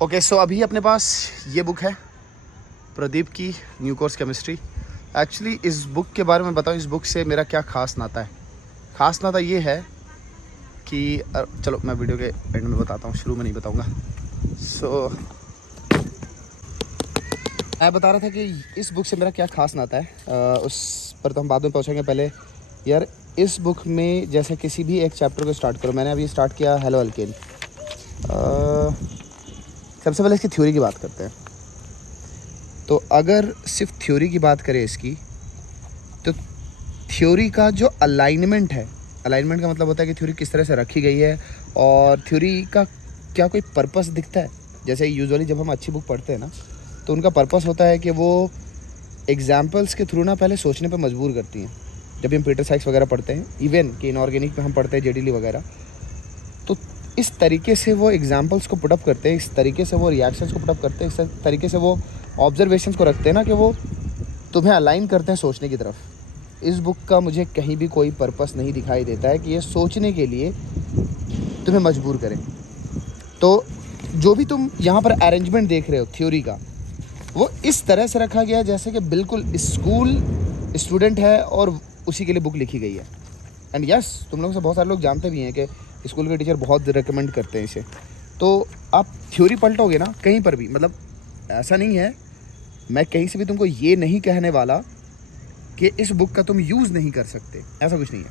Okay so अभी अपने पास ये बुक है प्रदीप की न्यू कोर्स केमिस्ट्री। एक्चुअली इस बुक के बारे में बताऊँ, इस बुक से मेरा क्या ख़ास नाता है। ख़ास नाता ये है कि चलो मैं वीडियो के एंड में बताता हूँ, शुरू में नहीं बताऊँगा। मैं बता रहा था कि इस बुक से मेरा क्या ख़ास नाता है, उस पर तो हम बाद में पहुँचेंगे। पहले यार इस बुक में जैसे किसी भी एक चैप्टर को स्टार्ट करो, मैंने अभी स्टार्ट किया हेलो अल्केन। सबसे पहले इसकी थ्योरी की बात करते हैं। तो अगर सिर्फ थ्योरी की बात करें इसकी, तो थ्योरी का जो अलाइनमेंट है, अलाइनमेंट का मतलब होता है कि थ्योरी किस तरह से रखी गई है और थ्योरी का क्या कोई पर्पस दिखता है। जैसे यूजुअली जब हम अच्छी बुक पढ़ते हैं ना, तो उनका पर्पस होता है कि वो एग्जाम्पल्स के थ्रू ना पहले सोचने पर मजबूर करती हैं। जब भी हम पीटर साइक्स वगैरह पढ़ते हैं, इवन कि इनऑर्गेनिक में हम पढ़ते हैं जेडीली वगैरह, तो इस तरीके से वो एग्जाम्पल्स को पुटअप करते हैं, इस तरीके से वो रिएक्शंस को पुटअप करते हैं, इस तरीके से वो ऑब्जर्वेशंस को रखते हैं ना कि वो तुम्हें अलाइन करते हैं सोचने की तरफ। इस बुक का मुझे कहीं भी कोई पर्पस नहीं दिखाई देता है कि ये सोचने के लिए तुम्हें मजबूर करें। तो जो भी तुम यहाँ पर अरेंजमेंट देख रहे हो थ्योरी का, वो इस तरह से रखा गया है जैसे कि बिल्कुल स्कूल स्टूडेंट है और उसी के लिए बुक लिखी गई है। एंड यस, तुम लोग से बहुत सारे लोग जानते भी हैं कि स्कूल के टीचर बहुत रिकमेंड करते हैं इसे। तो आप थ्योरी पलटोगे ना कहीं पर भी, मतलब ऐसा नहीं है, मैं कहीं से भी तुमको ये नहीं कहने वाला कि इस बुक का तुम यूज़ नहीं कर सकते, ऐसा कुछ नहीं है।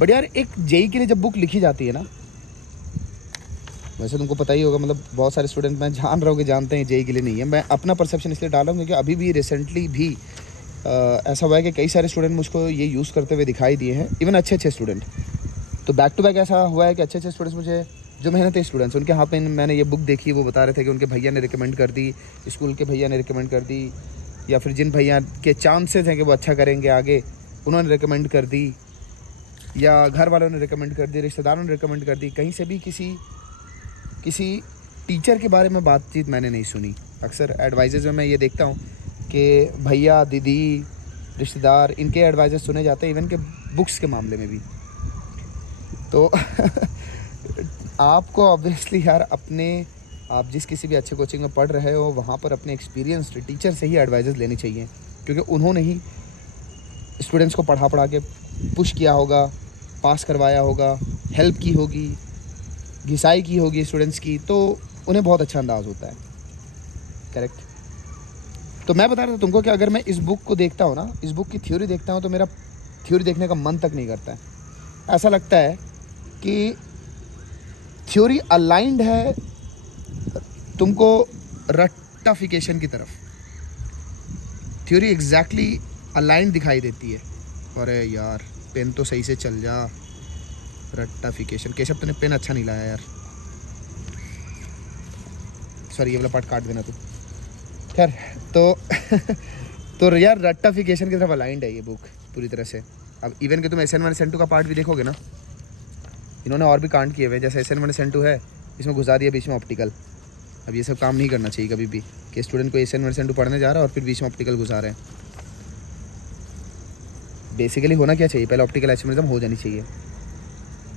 बट यार एक जेई के लिए जब बुक लिखी जाती है ना, वैसे तुमको पता ही होगा, मतलब बहुत सारे स्टूडेंट मैं जान रहा हूँ कि जानते हैं जेई के लिए नहीं है। मैं अपना परसेप्शन इसलिए डाल रहा हूँ क्योंकि अभी भी रिसेंटली भी ऐसा हुआ है कि कई सारे स्टूडेंट मुझको ये यूज़ करते हुए दिखाई दिए हैं, इवन अच्छे स्टूडेंट। तो बैक टू बैक ऐसा हुआ है कि अच्छे स्टूडेंट्स मुझे, जो मेहनती स्टूडेंट्स, उनके हाथ में मैंने ये बुक देखी, वो बता रहे थे कि उनके भैया ने रिकमेंड कर दी, स्कूल के भैया ने रिकमेंड कर दी, या फिर जिन भैया के चांसेस हैं कि वो अच्छा करेंगे आगे, उन्होंने रिकमेंड कर दी, या घर वालों ने रिकमेंड कर दी, रिश्तेदारों ने रिकमेंड कर दी। कहीं से भी किसी टीचर के बारे में बातचीत मैंने नहीं सुनी। अक्सर एडवाइजेज़ में मैं ये देखता हूँ कि भैया, दीदी, रिश्तेदार, इनके एडवाइजेस सुने जाते हैं, इवन के बुक्स के मामले में भी। तो आपको ऑब्वियसली यार आप जिस किसी भी अच्छे कोचिंग में पढ़ रहे हो, वहाँ पर अपने एक्सपीरियंस्ड टीचर से ही एडवाइजेस लेनी चाहिए, क्योंकि उन्होंने ही स्टूडेंट्स को पढ़ा के पुश किया होगा, पास करवाया होगा, हेल्प की होगी, घिसाई की होगी स्टूडेंट्स की, तो उन्हें बहुत अच्छा अंदाज़ होता है। करेक्ट। तो मैं बता रहा था तुमको कि अगर मैं इस बुक को देखता हूँ ना, इस बुक की थ्योरी देखता हूँ, तो मेरा थ्योरी देखने का मन तक नहीं करता है। ऐसा लगता है कि थ्योरी अलाइंड है तुमको रट्टाफिकेशन की तरफ। थ्योरी एग्जैक्टली अलाइंड दिखाई देती है। अरे यार पेन तो सही से चल जा। रट्टाफिकेशन, केशव तूने पेन अच्छा नहीं लाया यार, सॉरी ये वाला पार्ट काट देना तू। खैर तो तो यार रट्टाफिकेशन की तरफ अलाइंड है ये बुक पूरी तरह से। अब इवन कि तुम SN1 SN2 का पार्ट भी देखोगे ना, इन्होंने और भी कांड किए हुए, जैसे SN1 SN2 है, इसमें घुसा दिया बीच में ऑप्टिकल। अब ये सब काम नहीं करना चाहिए कभी भी कि स्टूडेंट को SN1 SN2 पढ़ने जा रहा है और फिर बीच में ऑप्टिकल घुसा रहे हैं। बेसिकली होना क्या चाहिए, पहले ऑप्टिकल एचिवमेंट हो जानी चाहिए।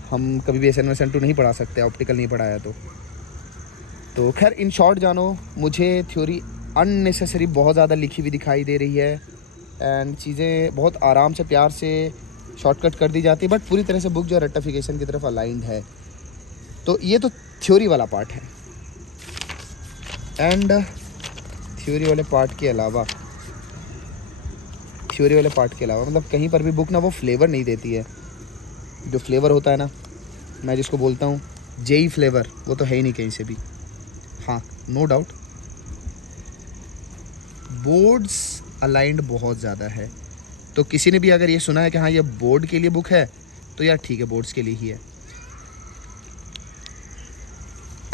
हम कभी भी SN1 SN2 नहीं पढ़ा सकते ऑप्टिकल नहीं पढ़ाया तो खैर इन शॉर्ट जानो, मुझे थ्योरी अननेसेसरी बहुत ज़्यादा लिखी हुई दिखाई दे रही है, एंड चीज़ें बहुत आराम से प्यार से शॉर्टकट कर दी जाती है, बट पूरी तरह से बुक जो रट्टाफिकेशन की तरफ अलाइंड है। तो ये तो थ्योरी वाला पार्ट है। एंड थ्योरी वाले पार्ट के अलावा मतलब कहीं पर भी बुक ना वो फ्लेवर नहीं देती है। जो फ्लेवर होता है ना, मैं जिसको बोलता हूँ जेई फ्लेवर, वो तो है ही नहीं कहीं से भी। हाँ नो डाउट बोर्ड्स अलाइंड बहुत ज़्यादा है। तो किसी ने भी अगर ये सुना है कि हाँ ये बोर्ड के लिए बुक है, तो यार ठीक है, बोर्ड्स के लिए ही है।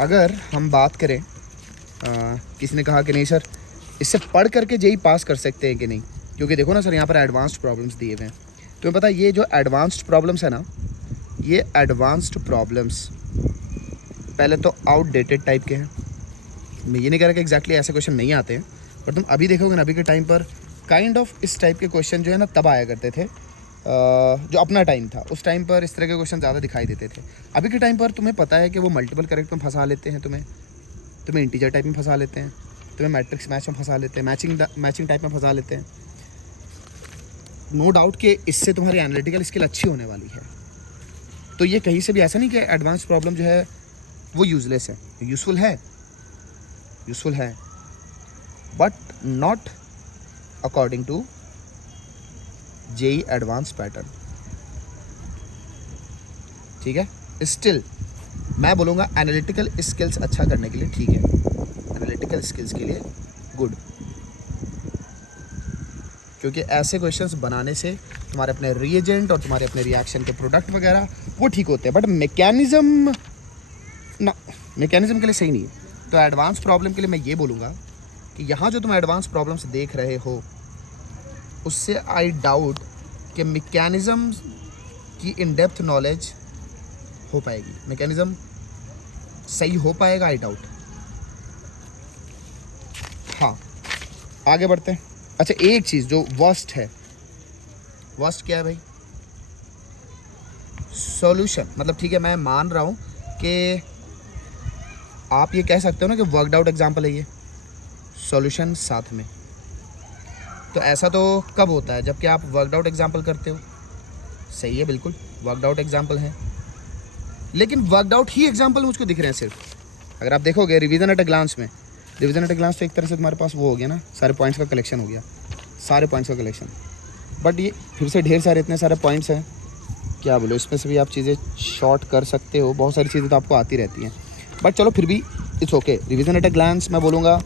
अगर हम बात करें, किसी ने कहा कि नहीं सर इससे पढ़ करके जेई पास कर सकते हैं कि नहीं, क्योंकि देखो ना सर यहाँ पर एडवांस्ड प्रॉब्लम्स दिए हुए हैं। तुम्हें पता है ये जो एडवांस्ड प्रॉब्लम्स है ना, ये एडवांस्ड प्रॉब्लम्स पहले तो आउटडेटेड टाइप के हैं। मैं ये नहीं कह रहा कि एग्जैक्टली ऐसे क्वेश्चन नहीं आते हैं, पर तुम अभी देखोगे ना, अभी के टाइम पर काइंड ऑफ इस टाइप के क्वेश्चन जो है ना तब आया करते थे। जो अपना टाइम था उस टाइम पर इस तरह के क्वेश्चन ज़्यादा दिखाई देते थे। अभी के टाइम पर तुम्हें पता है कि वो मल्टीपल करेक्ट में फंसा लेते हैं तुम्हें, तुम्हें इंटीजर टाइप में फंसा लेते हैं, तुम्हें मैट्रिक्स मैच में फंसा लेते हैं, मैचिंग टाइप में फंसा लेते हैं। नो डाउट कि इससे तुम्हारी एनालिटिकल स्किल अच्छी होने वाली है। तो ये कहीं से भी ऐसा नहीं कि एडवांस प्रॉब्लम जो है वो यूजलेस है, यूज़फुल है, but not according to JEE advance pattern. ठीक है, स्टिल मैं बोलूँगा एनालिटिकल स्किल्स अच्छा करने के लिए ठीक है, एनालिटिकल स्किल्स के लिए गुड, क्योंकि ऐसे क्वेश्चंस बनाने से तुम्हारे अपने रिएजेंट और तुम्हारे अपने रिएक्शन के प्रोडक्ट वगैरह वो ठीक होते हैं, बट मैकेनिज्म के लिए सही नहीं है। तो एडवांस प्रॉब्लम के लिए मैं ये बोलूँगा कि यहाँ जो तुम एडवांस प्रॉब्लम्स देख रहे हो उससे आई डाउट कि मैकेनिज्म की इन डेप्थ नॉलेज हो पाएगी, मैकेनिज्म सही हो पाएगा, आई डाउट। हाँ, आगे बढ़ते हैं। अच्छा, एक चीज़ जो वर्स्ट है, वर्स्ट क्या है भाई? सॉल्यूशन। मतलब ठीक है, मैं मान रहा हूँ कि आप ये कह सकते हो ना कि वर्कड आउट एग्जाम्पल है ये, सॉल्यूशन साथ में। तो ऐसा तो कब होता है? जबकि आप वर्कड आउट एग्जाम्पल करते हो। सही है, बिल्कुल वर्कड आउट एग्जाम्पल है, लेकिन वर्कड आउट ही एग्जाम्पल मुझको दिख रहे हैं सिर्फ। अगर आप देखोगे रिवीजन एट अ ग्लांस में, रिवीजन एट अ ग्लांस तो एक तरह से तुम्हारे पास वो हो गया ना, सारे पॉइंट्स का कलेक्शन हो गया, सारे पॉइंट्स का कलेक्शन। बट ये फिर से ढेर सारे इतने सारे पॉइंट्स हैं, क्या बोलो, इसमें से भी आप चीज़ें शॉर्ट कर सकते हो, बहुत सारी चीज़ें तो आपको आती रहती हैं। बट चलो फिर भी it's okay. Revision at a glance मैं बोलूँगा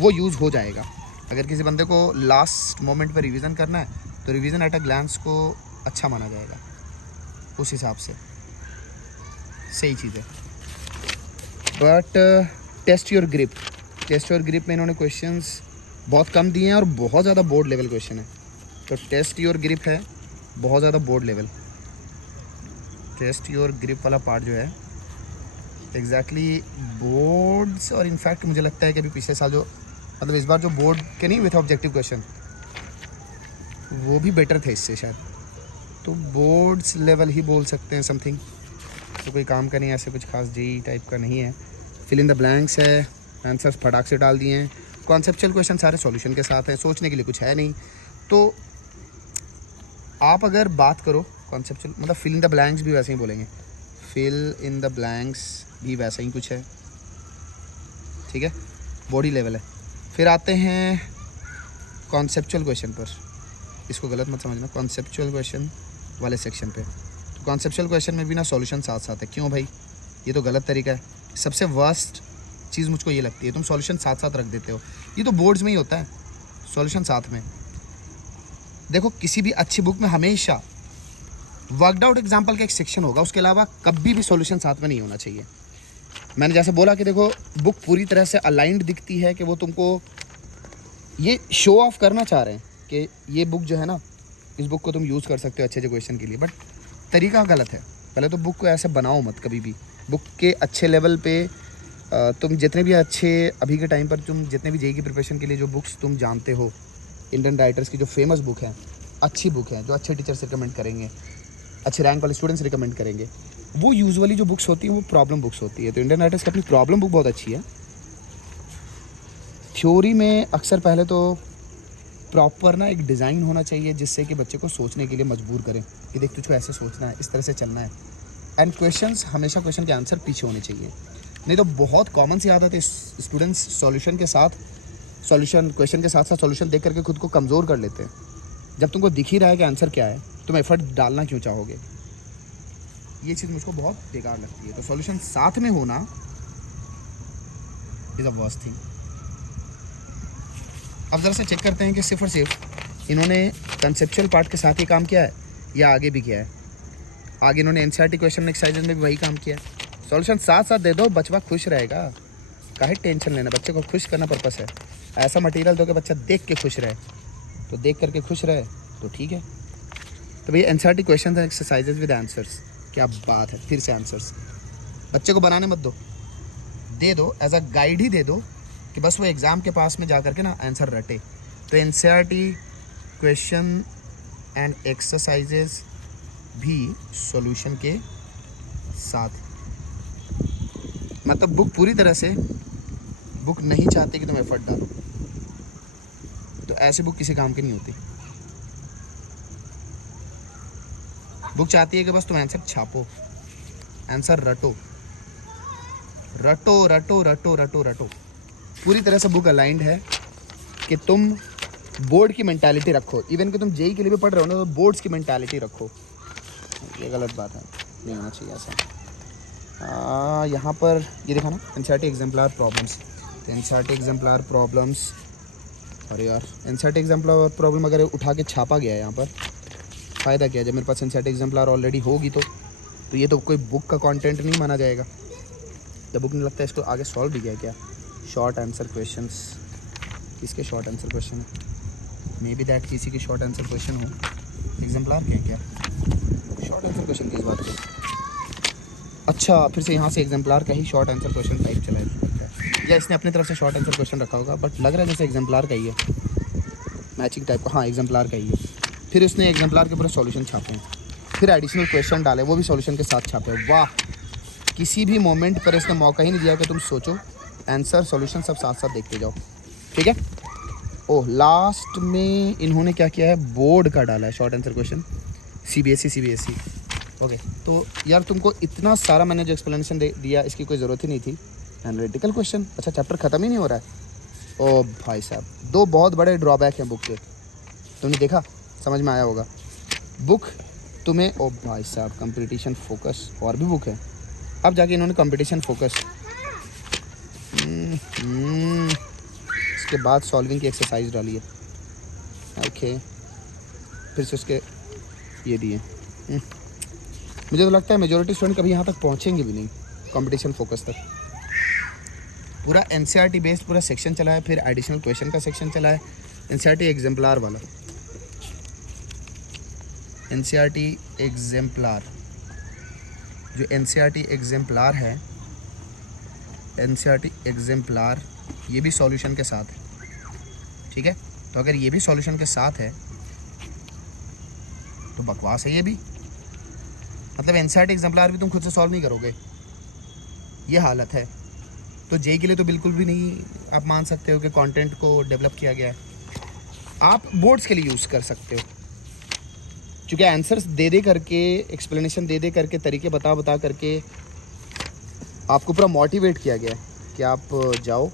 वो यूज़ हो जाएगा। अगर किसी बंदे को लास्ट मोमेंट पर रिवीजन करना है तो रिवीजन एट अ ग्लांस को अच्छा माना जाएगा, उस हिसाब से सही चीज़ है। बट टेस्ट योर ग्रिप में इन्होंने क्वेश्चंस बहुत कम दिए हैं और बहुत ज़्यादा बोर्ड लेवल क्वेश्चन है। तो टेस्ट योर ग्रिप है बहुत ज़्यादा board level. Test your grip वाला पार्ट जो है एग्जैक्टली बोर्ड्स, और इनफैक्ट मुझे लगता है कि अभी पिछले साल जो, मतलब इस बार जो बोर्ड के नहीं हुए थे ऑब्जेक्टिव क्वेश्चन, वो भी बेटर थे इससे शायद। तो बोर्ड्स लेवल ही बोल सकते हैं समथिंग। तो कोई काम का नहीं, ऐसे कुछ खास जेई टाइप का नहीं है। फिल इन द ब्लैंक्स है, आंसर्स फटाक से डाल दिए हैं। कॉन्सेप्चुअल क्वेश्चन सारे सॉल्यूशन के साथ हैं, सोचने के लिए कुछ है नहीं। तो आप अगर बात करो कॉन्सेप्चुअल, मतलब फिल इन द ब्लैंक्स भी वैसे ही बोलेंगे, फिल इन द ब्लैंक्स भी वैसा ही कुछ है। ठीक है, बॉडी लेवल है। फिर आते हैं कॉन्सेप्चुअल क्वेश्चन पर, इसको गलत मत समझना, कॉन्सेप्चुअल क्वेश्चन वाले सेक्शन पे। तो कॉन्सेप्चुअल क्वेश्चन में भी ना सॉल्यूशन साथ साथ है। क्यों भाई? ये तो गलत तरीका है। सबसे वर्स्ट चीज़ मुझको ये लगती है, तुम सॉल्यूशन साथ साथ रख देते हो। ये तो बोर्ड्स में ही होता है, सॉल्यूशन साथ में। देखो, किसी भी अच्छी बुक में हमेशा वर्कड आउट एग्जाम्पल का एक सेक्शन होगा, उसके अलावा कभी भी सॉल्यूशन साथ में नहीं होना चाहिए। मैंने जैसे बोला कि देखो, बुक पूरी तरह से अलाइंड दिखती है कि वो तुमको ये शो ऑफ करना चाह रहे हैं कि ये बुक जो है ना, इस बुक को तुम यूज़ कर सकते हो अच्छे क्वेश्चन के लिए, बट तरीका गलत है। पहले तो बुक को ऐसे बनाओ मत कभी भी। बुक के अच्छे लेवल पे तुम जितने भी अच्छे अभी के टाइम पर तुम जितने भी जेईई की प्रिपरेशन के लिए जो बुक्स तुम जानते हो, इंडियन राइटर्स की जो फेमस बुक है, अच्छी बुक है, जो अच्छे टीचर्स रिकमेंड करेंगे, अच्छे रैंक वाले स्टूडेंट्स रिकमेंड करेंगे, वो यूजुअली जो बुक्स होती हैं वो प्रॉब्लम बुक्स होती है। तो इंडियन राइटर्स की अपनी प्रॉब्लम बुक बहुत अच्छी है। थ्योरी में अक्सर पहले तो प्रॉपर ना एक डिज़ाइन होना चाहिए जिससे कि बच्चे को सोचने के लिए मजबूर करें कि देख, तुझको ऐसे सोचना है, इस तरह से चलना है। एंड क्वेश्चंस हमेशा क्वेश्चन के आंसर पीछे होने चाहिए। नहीं तो बहुत कॉमन सी आदत है स्टूडेंट्स सॉल्यूशन क्वेश्चन के साथ साथ सॉल्यूशन देख करके खुद को कमज़ोर कर लेते हैं। जब तुमको दिख ही रहा है कि आंसर क्या है, तुम एफर्ट डालना क्यों चाहोगे? ये चीज़ मुझको बहुत बेकार लगती है। तो सॉल्यूशन साथ में होना इज़ अ वर्स्ट थिंग। अब ज़रा से चेक करते हैं कि सिर्फ और सिर्फ इन्होंने कंसेप्चुअल पार्ट के साथ ही काम किया है या आगे भी किया है। आगे इन्होंने एनसीईआरटी क्वेश्चन एक्सरसाइजेज में भी वही काम किया है। सॉल्यूशन साथ साथ दे दो, बच्चा खुश रहेगा। काहे टेंशन लेना, बच्चे को खुश करना पर्पस है। ऐसा मटेरियल दो कि बच्चा देख के खुश रहे, तो देख करके खुश रहे तो ठीक है। तो भैया NCERT question exercises with answers, क्या बात है। फिर से आंसर्स बच्चे को बनाने मत दो, दे दो एज अ गाइड ही दे दो कि बस वो एग्ज़ाम के पास में जा करके ना आंसर रटे। तो एनसीईआरटी क्वेश्चन एंड एक्सरसाइजेज भी सॉल्यूशन के साथ, मतलब बुक पूरी तरह से बुक नहीं चाहती कि तुम एफर्ट डालो, तो ऐसे बुक किसी काम की नहीं होती। बुक चाहती है कि बस तुम आंसर छापो, आंसर रटो रटो रटो रटो रटो रटो। पूरी तरह से बुक अलाइंड है कि तुम बोर्ड की मेंटालिटी रखो। इवन कि तुम जेई के लिए भी पढ़ रहे हो ना, तो बोर्ड्स की मेंटालिटी रखो। ये गलत बात है, नहीं होना चाहिए ऐसा। यहाँ पर ये देखा ना, एनसीईआरटी एग्जाम्पलर प्रॉब्लम्स, तो एनसीईआरटी एग्जाम्पलर प्रॉब्लम्स, अरे यार एनसीईआरटी एग्जाम्पलर प्रॉब्लम अगर उठा के छापा गया है यहाँ पर, फ़ायदा क्या है? जब मेरे पास एनसीईआरटी एग्जाम्पलर ऑलरेडी होगी तो ये तो कोई बुक का कंटेंट नहीं माना जाएगा। जब बुक नहीं लगता है इसको आगे सॉल्व भी किया क्या? शॉर्ट आंसर क्वेश्चंस, किसके शॉर्ट आंसर क्वेश्चन है? मे बी दैट किसी की शॉर्ट आंसर क्वेश्चन हो। एग्जाम्पलर के क्या शॉर्ट आंसर क्वेश्चन की इस बात की? अच्छा, फिर से यहाँ से एग्जाम्पलर का ही शॉर्ट आंसर क्वेश्चन टाइप चला है, या इसने अपनी तरफ से शॉर्ट आंसर क्वेश्चन रखा होगा, बट लग रहा है जैसे एग्जाम्पलर का ही है, मैचिंग टाइप का। हाँ, एग्जाम्पलर का ही है। फिर उसने एग्जाम्पलर के पूरे सॉल्यूशन छापे हैं, फिर एडिशनल क्वेश्चन डाले, वो भी सॉल्यूशन के साथ छापे। वाह, किसी भी मोमेंट पर इसने मौका ही नहीं दिया कि तुम सोचो, आंसर सॉल्यूशन सब साथ साथ देखते जाओ। ठीक है। ओह, लास्ट में इन्होंने क्या किया है, बोर्ड का डाला है short answer question, CBSE. Okay, तो यार तुमको इतना सारा मैंने जो एक्सप्लेनेशन दिया, इसकी कोई ज़रूरत ही नहीं थी। एनालिटिकल क्वेश्चन, अच्छा चैप्टर ख़त्म ही नहीं हो रहा है। ओ भाई साहब, दो बहुत बड़े ड्रॉबैक हैं बुक के, तुमने देखा, समझ में आया होगा। बुक तुम्हें, ओ भाई साहब, कंपटीशन फोकस, और भी बुक है। अब जाके इन्होंने कंपटीशन फोकस, इसके बाद सॉल्विंग की एक्सरसाइज डाली है। ओके, फिर से उसके ये दिए। मुझे तो लगता है मेजॉरिटी स्टूडेंट कभी यहाँ तक पहुँचेंगे भी नहीं, कंपटीशन फोकस तक। पूरा एनसीईआरटी बेस्ड पूरा सेक्शन चला है, फिर एडिशनल क्वेश्चन का सेक्शन चला है, एनसीईआरटी एग्जाम्पलर वाला। एनसीईआरटी एग्जाम्पलर, जो एनसीईआरटी एग्जाम्पलर है, एनसीईआरटी एग्जाम्पलर, ये भी सॉल्यूशन के साथ है। ठीक है, तो अगर ये भी सॉल्यूशन के साथ है तो बकवास है ये भी। मतलब एनसीईआरटी एग्जाम्पलर भी तुम खुद से सॉल्व नहीं करोगे, ये हालत है। तो जेई के लिए तो बिल्कुल भी नहीं आप मान सकते हो कि कंटेंट को डेवलप किया गया है। आप बोर्ड्स के लिए यूज़ कर सकते हो, क्योंकि आंसर्स दे करके, एक्सप्लेनेशन दे करके, तरीके बता करके आपको पूरा मोटिवेट किया गया है कि आप जाओ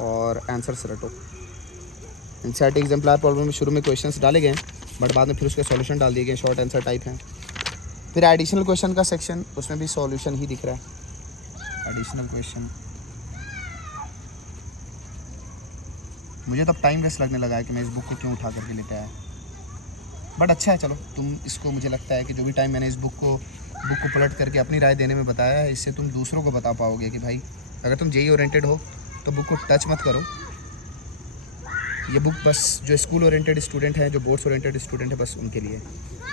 और आंसर्स रटो। एनसीईआरटी एग्जाम्पलर प्रॉब्लम में शुरू में क्वेश्चंस डाले गए, बट बाद में फिर उसके सॉल्यूशन डाल दिए गए, शॉर्ट आंसर टाइप हैं। फिर एडिशनल क्वेश्चन का सेक्शन, उसमें भी सॉल्यूशन ही दिख रहा है। एडिशनल क्वेश्चन, मुझे तब टाइम वेस्ट लगने लगा है कि मैं इस बुक को क्यों उठा करके लेते आया, बट अच्छा है। चलो, तुम इसको, मुझे लगता है कि जो भी टाइम मैंने इस बुक को पलट करके अपनी राय देने में बताया है, इससे तुम दूसरों को बता पाओगे कि भाई अगर तुम जेई ओरिएंटेड हो तो बुक को टच मत करो। ये बुक बस जो स्कूल ओरिएंटेड स्टूडेंट हैं, जो बोर्ड्स ओरिएंटेड स्टूडेंट है, बस उनके लिए।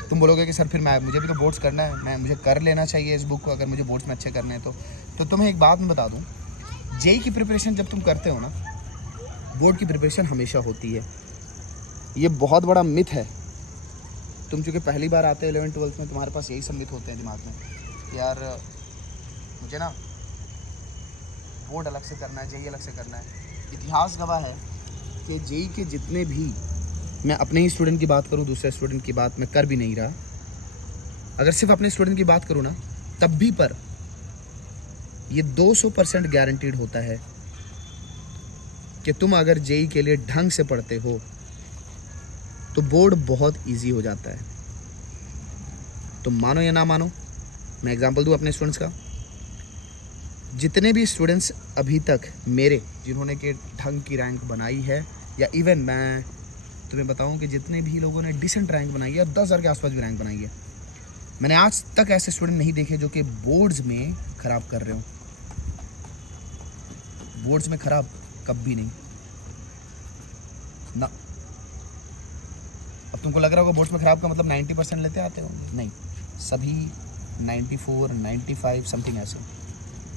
तुम बोलोगे कि सर फिर मुझे भी तो बोर्ड्स करना है, मुझे कर लेना चाहिए इस बुक को अगर मुझे बोर्ड्स में अच्छे करने हैं तो तुम्हें एक बात मैं बता दूँ, जेई की प्रिपरेशन जब तुम करते हो ना, बोर्ड की प्रिपरेशन हमेशा होती है। ये बहुत बड़ा मिथ है। तुम चूँकि पहली बार आते हो 11th-12th में, तुम्हारे पास यही सब मिथ होते हैं दिमाग में, यार मुझे ना बोर्ड अलग से करना है, जेई अलग से करना है। इतिहास गवाह है कि जेई के जितने भी, मैं अपने ही स्टूडेंट की बात करूं, दूसरे स्टूडेंट की बात मैं कर भी नहीं रहा, अगर सिर्फ अपने स्टूडेंट की बात करूं ना, तब भी पर ये 200% गारंटीड होता है कि तुम अगर जेई के लिए ढंग से पढ़ते हो तो बोर्ड बहुत इजी हो जाता है। तुम मानो या ना मानो, मैं एग्जांपल दूं अपने स्टूडेंट्स का, जितने भी स्टूडेंट्स अभी तक मेरे, जिन्होंने के ढंग की रैंक बनाई है, या इवन मैं तुम्हें बताऊं कि जितने भी लोगों ने डिसेंट रैंक बनाई है, 10,000 के आसपास भी रैंक बनाई है, मैंने आज तक ऐसे स्टूडेंट नहीं देखे जो कि बोर्ड्स में ख़राब कर रहे हो। बोर्ड्स में ख़राब कभी नहीं ना। अब तुमको लग रहा होगा बोर्ड्स में ख़राब का मतलब 90% लेते आते होंगे, नहीं, सभी 94, 95 समथिंग ऐसे।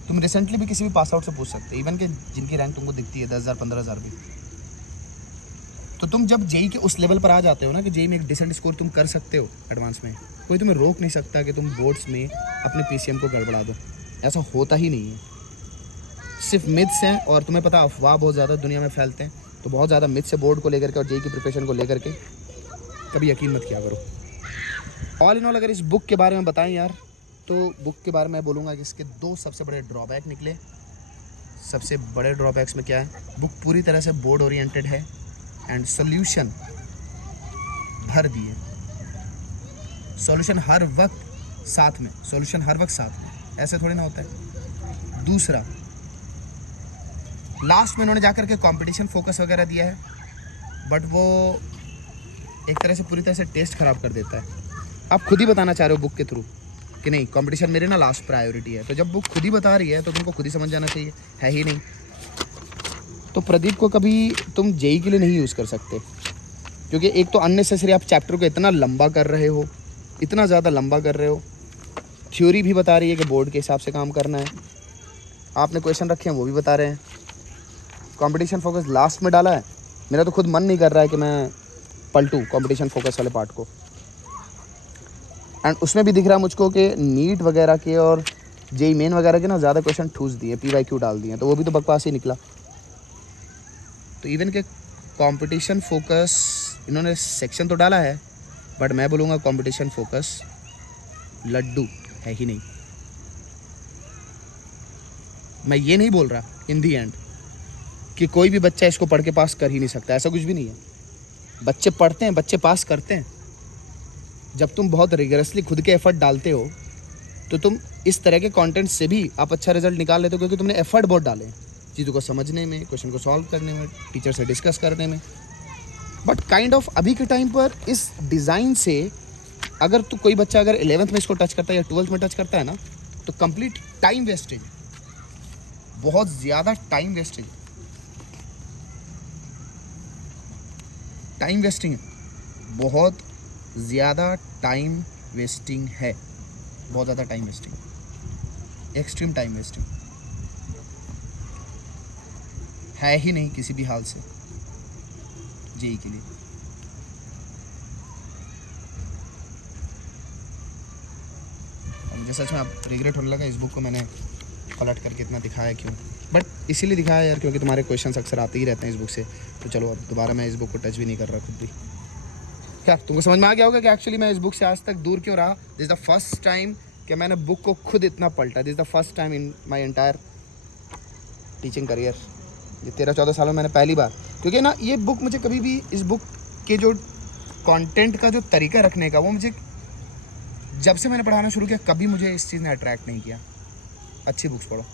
तुम रिसेंटली भी किसी भी पास आउट से पूछ सकते, इवन कि जिनकी रैंक तुमको दिखती है 10,000, 15,000 भी। तो तुम जब जेई के उस लेवल पर आ जाते हो ना कि जेई में एक डिसेंट स्कोर तुम कर सकते हो एडवांस में, कोई तुम्हें रोक नहीं सकता कि तुम बोर्ड्स में अपने पीसीएम को गड़बड़ा दो। ऐसा होता ही नहीं है। सिर्फ मिथ्स हैं, और तुम्हें पता अफवाह बहुत ज़्यादा दुनिया में फैलते हैं, तो बहुत ज़्यादा मिथ्स है बोर्ड को लेकर के और जेई की प्रिपरेशन को लेकर के, कभी यकीन मत किया करो। ऑल इन ऑल अगर इस बुक के बारे में बताएं यार, तो बुक के बारे में मैं बोलूँगा कि इसके 2 सबसे बड़े ड्रॉबैक निकले। सबसे बड़े ड्रॉबैक्स में क्या है, बुक पूरी तरह से बोर्ड ओरिएंटेड है एंड सॉल्यूशन भर दिए, सॉल्यूशन हर वक्त साथ में, सॉल्यूशन हर वक्त साथ में, ऐसे थोड़ी ना होता है। दूसरा, लास्ट में उन्होंने जाकर के कंपटीशन फोकस वगैरह दिया है, बट वो एक तरह से पूरी तरह से टेस्ट ख़राब कर देता है। आप खुद ही बताना चाह रहे हो बुक के थ्रू कि नहीं कंपटीशन मेरे ना लास्ट प्रायोरिटी है, तो जब बुक खुद ही बता रही है तो तुमको खुद ही समझ जाना चाहिए, है ही नहीं। तो प्रदीप को कभी तुम जेई के लिए नहीं यूज़ कर सकते, क्योंकि एक तो अननेसेसरी आप चैप्टर को इतना लंबा कर रहे हो, इतना ज़्यादा लंबा कर रहे हो। थ्योरी भी बता रही है कि बोर्ड के हिसाब से काम करना है, आपने क्वेश्चन रखे हैं वो भी बता रहे हैं, कंपटीशन फोकस लास्ट में डाला है। मेरा तो खुद मन नहीं कर रहा है कि मैं पलटूँ कंपटीशन फोकस वाले पार्ट को। एंड उसमें भी दिख रहा है मुझको कि नीट वगैरह के और जेई मेन वगैरह के ना ज़्यादा क्वेश्चन ठूस दिए, PYQ डाल दिए, तो वो भी तो बकवास ही निकला। तो इवन के कंपटीशन फोकस इन्होंने सेक्शन तो डाला है, बट मैं बोलूँगा कंपटीशन फोकस लड्डू है ही नहीं। मैं ये नहीं बोल रहा इन दी एंड कि कोई भी बच्चा इसको पढ़ के पास कर ही नहीं सकता, ऐसा कुछ भी नहीं है। बच्चे पढ़ते हैं, बच्चे पास करते हैं। जब तुम बहुत रिगरसली खुद के एफर्ट डालते हो तो तुम इस तरह के कंटेंट से भी आप अच्छा रिजल्ट निकाल लेते हो, क्योंकि तुमने एफर्ट बहुत डाले हैं चीज़ों को समझने में, क्वेश्चन को सॉल्व करने में, टीचर से डिस्कस करने में। बट काइंड ऑफ अभी के टाइम पर इस डिज़ाइन से अगर तो कोई बच्चा अगर 11th में इसको टच करता है या 12th में टच करता है ना, तो कंप्लीट टाइम वेस्टेज, बहुत ज़्यादा टाइम वेस्टेज, टाइम वेस्टिंग है, बहुत ज़्यादा टाइम वेस्टिंग है, बहुत ज़्यादा time wasting, extreme time wasting है ही नहीं किसी भी हाल से जेई के लिए। मुझे सच में अब रिग्रेट होने लगा इस बुक को मैंने पलट करके इतना दिखाया क्यों, बट इसीलिए दिखाया यार क्योंकि तुम्हारे क्वेश्चंस अक्सर आते ही रहते हैं इस बुक से। तो चलो अब दोबारा मैं इस बुक को टच भी नहीं कर रहा खुद भी। क्या तुमको समझ में आ गया होगा कि एक्चुअली मैं इस बुक से आज तक दूर क्यों रहा? This is the first time कि मैंने बुक को खुद इतना पलटा। This is the first time in my entire teaching career, ये 13-14 सालों में मैंने पहली बार, क्योंकि ना ये बुक मुझे कभी भी, इस बुक के जो कंटेंट का जो तरीका रखने का, वो मुझे जब से मैंने पढ़ाना शुरू किया कभी मुझे इस चीज़ ने अट्रैक्ट नहीं किया। अच्छी बुक्स पढ़ो।